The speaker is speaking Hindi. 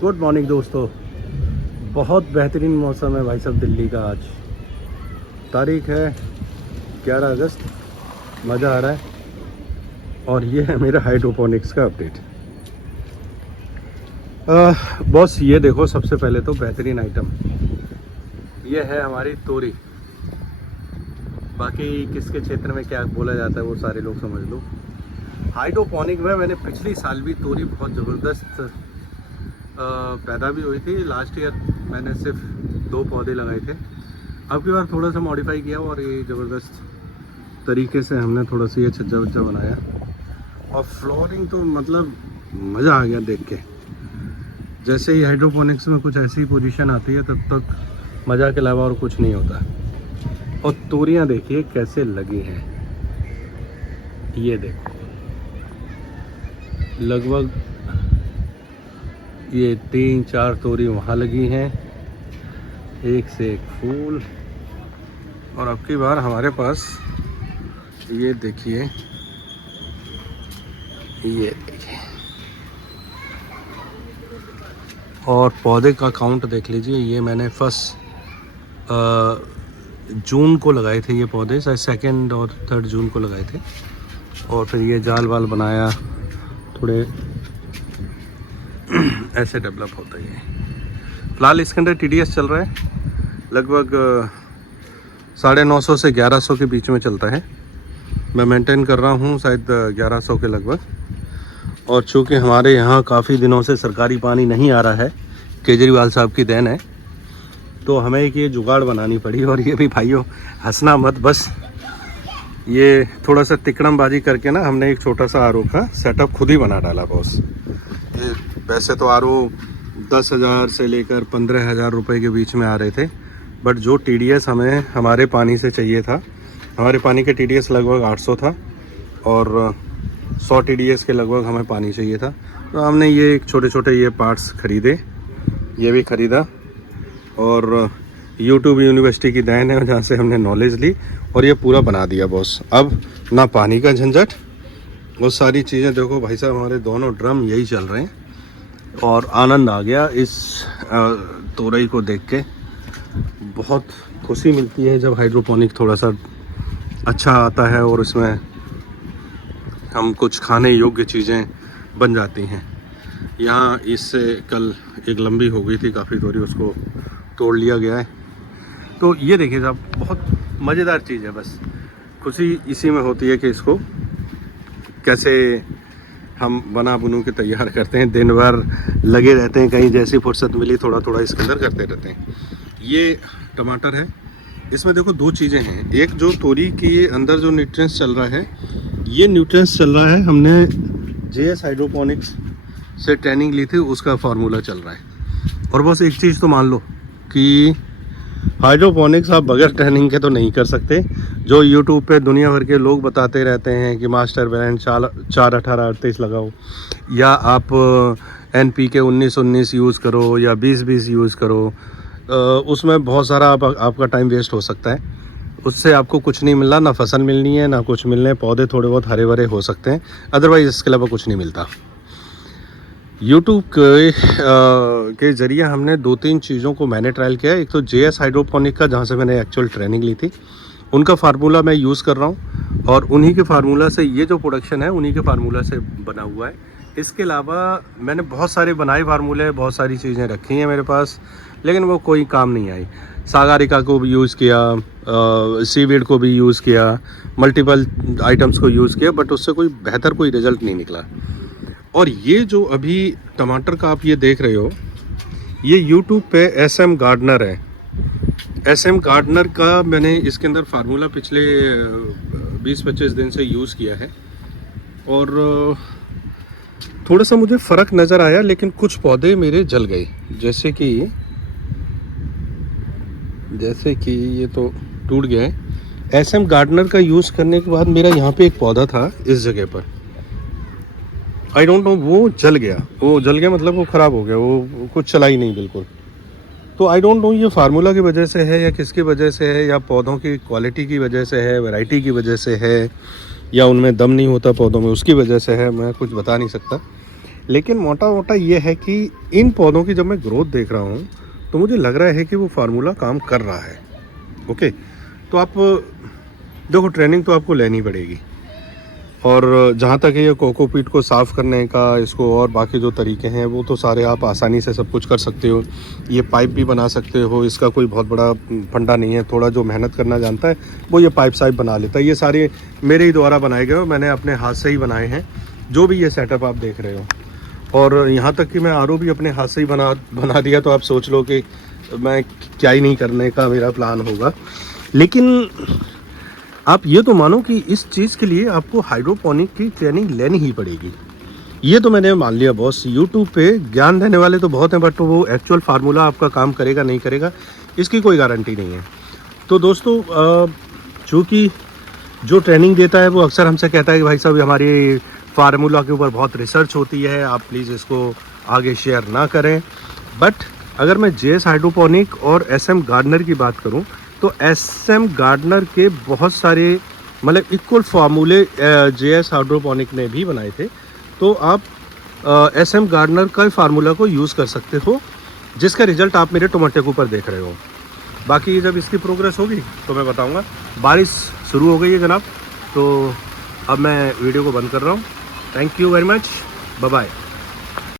गुड मॉर्निंग दोस्तों। बहुत बेहतरीन मौसम है भाई साहब दिल्ली का। आज तारीख है 11 अगस्त। मज़ा आ रहा है। और ये है मेरा हाइड्रोपोनिक्स का अपडेट। बॉस ये देखो, सबसे पहले तो बेहतरीन आइटम ये है हमारी तोरी। बाकी किसके क्षेत्र में क्या बोला जाता है वो सारे लोग समझ लो। हाइड्रोपोनिक में मैंने पिछली साल भी तोरी बहुत ज़बरदस्त पैदा भी हुई थी। लास्ट ईयर मैंने सिर्फ 2 पौधे लगाए थे। अब की बार थोड़ा सा मॉडिफाई किया और ये ज़बरदस्त तरीके से हमने थोड़ा सा ये छज्जा वज्जा बनाया और फ्लोरिंग तो मतलब मज़ा आ गया देख के। जैसे ही हाइड्रोपोनिक्स में कुछ ऐसी पोजीशन आती है तब तक मज़ा के अलावा और कुछ नहीं होता। और तोरियां देखिए कैसे लगी हैं। ये देखो, लगभग ये 3-4 तोरी वहाँ लगी हैं, एक से एक फूल। और अब की बार हमारे पास ये देखिए, ये देखिए, और पौधे का काउंट देख लीजिए। ये मैंने फर्स्ट जून को लगाए थे ये पौधे, शायद 2 और 3 जून को लगाए थे। और फिर ये जाल वाल बनाया, थोड़े ऐसे डेवलप होता है। फ़िलहाल इसके अंदर TDS चल रहा है, लगभग 950 से 1100 के बीच में चलता है। मैं मेंटेन कर रहा हूँ शायद 1100 के लगभग। और चूँकि हमारे यहाँ काफ़ी दिनों से सरकारी पानी नहीं आ रहा है, केजरीवाल साहब की देन है, तो हमें एक ये जुगाड़ बनानी पड़ी। और ये भी भाइयों हंसना मत, बस ये थोड़ा सा तिकड़मबाजी करके ना हमने एक छोटा सा RO का सेटअप खुद ही बना डाला बॉस। ये वैसे तो RO 10,000 से लेकर 15,000 रुपये के बीच में आ रहे थे, बट जो TDS हमें हमारे पानी से चाहिए था, हमारे पानी के TDS लगभग 800 था और 100 TDS के लगभग हमें पानी चाहिए था। तो हमने ये एक छोटे छोटे ये पार्ट्स ख़रीदे, ये भी ख़रीदा। और YouTube यूनिवर्सिटी की देन है जहाँ से हमने नॉलेज ली और ये पूरा बना दिया बॉस। अब ना पानी का झंझट, वो सारी चीज़ें देखो भाई साहब, हमारे दोनों ड्रम यही चल रहे हैं। और आनंद आ गया इस तोरई को देख के। बहुत खुशी मिलती है जब हाइड्रोपोनिक थोड़ा सा अच्छा आता है और इसमें हम कुछ खाने योग्य चीज़ें बन जाती हैं। यहाँ इससे कल एक लंबी हो गई थी काफ़ी तोरी, उसको तोड़ लिया गया है। तो ये देखिए साहब, बहुत मज़ेदार चीज़ है। बस खुशी इसी में होती है कि इसको कैसे हम बना बुनू के तैयार करते हैं। दिन भर लगे रहते हैं, कहीं जैसी फुर्सत मिली थोड़ा थोड़ा इसके अंदर करते रहते हैं। ये टमाटर है, इसमें देखो 2 चीज़ें हैं। एक जो तोरी के अंदर जो न्यूट्रिएंट्स चल रहा है, ये न्यूट्रिएंट्स चल रहा है, हमने JS हाइड्रोपोनिक्स से ट्रेनिंग ली थी, उसका फार्मूला चल रहा है। और बस एक चीज़ तो मान लो कि हाइड्रोपोनिक्स आप बगैर ट्रेनिंग के तो नहीं कर सकते। जो YouTube पे दुनिया भर के लोग बताते रहते हैं कि मास्टर ब्रांड 4-18-38 लगाओ, या आप NPK 19-19 यूज़ करो, या 20-20 यूज़ करो, उसमें बहुत सारा आपका टाइम वेस्ट हो सकता है। उससे आपको कुछ नहीं मिलना, ना फसल मिलनी है ना कुछ मिलने। पौधे थोड़े बहुत हरे भरे हो सकते हैं, अदरवाइज़ इसके अलावा कुछ नहीं मिलता। YouTube के ज़रिए हमने 2-3 चीज़ों को मैंने ट्रायल किया। एक तो JS हाइड्रोपोनिक का, जहाँ से मैंने एक्चुअल ट्रेनिंग ली थी, उनका फार्मूला मैं यूज़ कर रहा हूँ और उन्हीं के फार्मूला से ये जो प्रोडक्शन है उन्हीं के फार्मूला से बना हुआ है। इसके अलावा मैंने बहुत सारे बनाए फार्मूले, बहुत सारी चीज़ें रखी हैं मेरे पास, लेकिन वो कोई काम नहीं आई। सागारिका को भी यूज़ किया, सीवीड को भी यूज़ किया, मल्टीपल आइटम्स को यूज़ किया, बट उससे कोई बेहतर कोई रिज़ल्ट नहीं निकला। और ये जो अभी टमाटर का आप ये देख रहे हो, ये YouTube पे SM गार्डनर है। SM गार्डनर का मैंने इसके अंदर फार्मूला पिछले 20-25 दिन से यूज़ किया है और थोड़ा सा मुझे फ़र्क नज़र आया, लेकिन कुछ पौधे मेरे जल गए। जैसे कि ये तो टूट गया है। SM गार्डनर का यूज़ करने के बाद मेरा यहाँ पे एक पौधा था इस जगह पर, आई डोंट नो, वो जल गया मतलब वो ख़राब हो गया, वो कुछ चला ही नहीं बिल्कुल। तो आई डोंट नो ये फार्मूला की वजह से है या किसकी वजह से है, या पौधों की क्वालिटी की वजह से है, वैरायटी की वजह से है, या उनमें दम नहीं होता पौधों में उसकी वजह से है, मैं कुछ बता नहीं सकता। लेकिन मोटा मोटा ये है कि इन पौधों की जब मैं ग्रोथ देख रहा हूँ तो मुझे लग रहा है कि वो फार्मूला काम कर रहा है। ओके, तो आप देखो, ट्रेनिंग तो आपको लेनी पड़ेगी। और जहाँ तक है ये कोकोपीट को साफ़ करने का, इसको और बाकी जो तरीके हैं वो तो सारे आप आसानी से सब कुछ कर सकते हो। ये पाइप भी बना सकते हो, इसका कोई बहुत बड़ा फंडा नहीं है। थोड़ा जो मेहनत करना जानता है वो ये पाइप साइप बना लेता है। ये सारे मेरे ही द्वारा बनाए गए हो, मैंने अपने हाथ से ही बनाए हैं जो भी ये सेटअप आप देख रहे हो। और यहाँ तक कि मैं आरओ भी अपने हाथ से ही बना दिया, तो आप सोच लो कि मैं क्या ही नहीं करने का मेरा प्लान होगा। लेकिन आप ये तो मानो कि इस चीज़ के लिए आपको हाइड्रोपोनिक की ट्रेनिंग लेनी ही पड़ेगी। ये तो मैंने मान लिया बॉस। यूट्यूब पे ज्ञान देने वाले तो बहुत हैं, बट वो एक्चुअल फार्मूला आपका काम करेगा नहीं करेगा इसकी कोई गारंटी नहीं है। तो दोस्तों, चूँकि जो ट्रेनिंग देता है वो अक्सर हमसे कहता है कि भाई साहब हमारी फार्मूला के ऊपर बहुत रिसर्च होती है, आप प्लीज़ इसको आगे शेयर ना करें। बट अगर मैं जेएस हाइड्रोपोनिक और एसएम गार्डनर की बात करूं तो एसएम गार्डनर के बहुत सारे मतलब इक्वल फार्मूले जेएस हाइड्रोपोनिक ने भी बनाए थे। तो आप एसएम गार्डनर का फार्मूला को यूज़ कर सकते हो, जिसका रिजल्ट आप मेरे टमाटे के ऊपर देख रहे हो। बाकी जब इसकी प्रोग्रेस होगी तो मैं बताऊंगा। बारिश शुरू हो गई है जनाब, तो अब मैं वीडियो को बंद कर रहा हूँ। Thank you very much, bye bye.